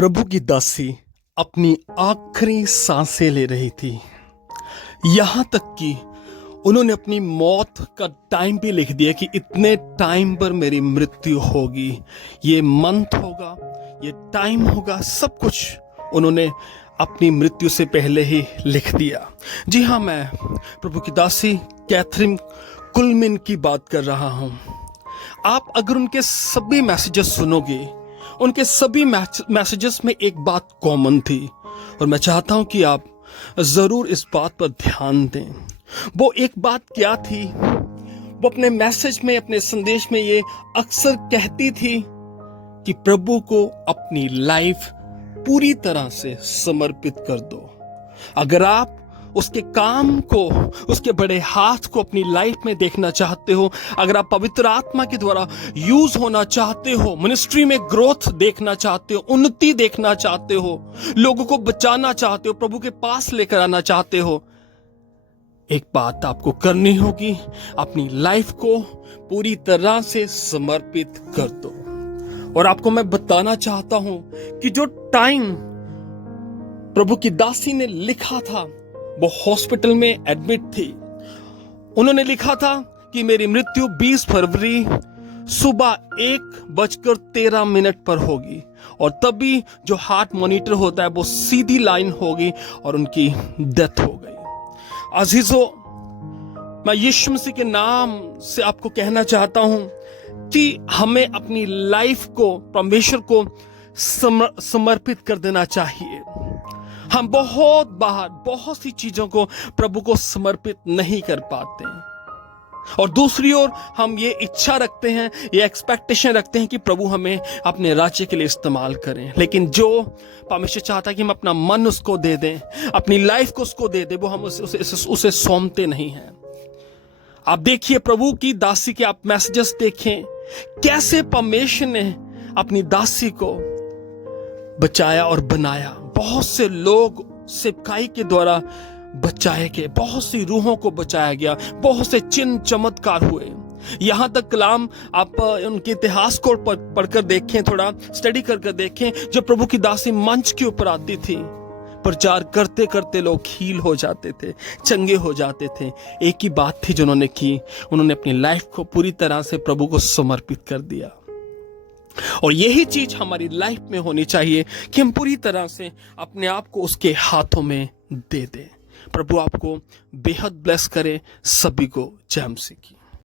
प्रभु की दासी अपनी आखिरी सांसें ले रही थी। यहां तक कि उन्होंने अपनी मौत का टाइम भी लिख दिया कि इतने टाइम पर मेरी मृत्यु होगी, ये मंथ होगा, ये टाइम होगा, सब कुछ उन्होंने अपनी मृत्यु से पहले ही लिख दिया। जी हाँ, मैं प्रभु की दासी कैथरीन कुलमिन की बात कर रहा हूं। आप अगर उनके सभी मैसेजेस सुनोगे, उनके सभी मैसेजेस में एक बात कॉमन थी, और मैं चाहता हूं कि आप जरूर इस बात पर ध्यान दें। वो एक बात क्या थी? वो अपने मैसेज में, अपने संदेश में ये अक्सर कहती थी कि प्रभु को अपनी लाइफ पूरी तरह से समर्पित कर दो। अगर आप उसके काम को, उसके बड़े हाथ को अपनी लाइफ में देखना चाहते हो, अगर आप पवित्र आत्मा के द्वारा यूज होना चाहते हो, मिनिस्ट्री में ग्रोथ देखना चाहते हो, उन्नति देखना चाहते हो, लोगों को बचाना चाहते हो, प्रभु के पास लेकर आना चाहते हो, एक बात आपको करनी होगी, अपनी लाइफ को पूरी तरह से समर्पित कर दो। और आपको मैं बताना चाहता हूं कि जो टाइम प्रभु की दासी ने लिखा था, वो हॉस्पिटल में एडमिट थी। उन्होंने लिखा था कि मेरी मृत्यु 20 फरवरी सुबह 1:13 पर होगी, और तभी जो हार्ट मॉनिटर होता है वो सीधी लाइन होगी और उनकी डेथ हो गई। अजीजों, मैं यीशु मसीह के नाम से आपको कहना चाहता हूं कि हमें अपनी लाइफ को परमेश्वर को समर्पित कर देना चाहिए। हम बहुत सी चीजों को प्रभु को समर्पित नहीं कर पाते हैं, और दूसरी ओर हम ये इच्छा रखते हैं, ये एक्सपेक्टेशन रखते हैं कि प्रभु हमें अपने राज्य के लिए इस्तेमाल करें। लेकिन जो परमेश्वर चाहता है कि हम अपना मन उसको दे दें, अपनी लाइफ को उसको दे दें, वो हम उसे सौंपते नहीं हैं। आप देखिए, प्रभु की दासी के आप मैसेजेस देखें, कैसे परमेश्वर ने अपनी दासी को बचाया और बनाया। बहुत से लोग सेवकाई के द्वारा बचाए गए, बहुत सी रूहों को बचाया गया, बहुत से चिन्ह चमत्कार हुए। यहां तक कलाम आप उनके इतिहास को पढ़कर देखें, थोड़ा स्टडी करके देखें। जब प्रभु की दासी मंच के ऊपर आती थी, प्रचार करते करते लोग हील हो जाते थे, चंगे हो जाते थे। एक ही बात थी जो उन्होंने की, उन्होंने अपनी लाइफ को पूरी तरह से प्रभु को समर्पित कर दिया। और यही चीज हमारी लाइफ में होनी चाहिए कि हम पूरी तरह से अपने आप को उसके हाथों में दे दें। प्रभु आपको बेहद ब्लेस करे। सभी को जय मसीह की।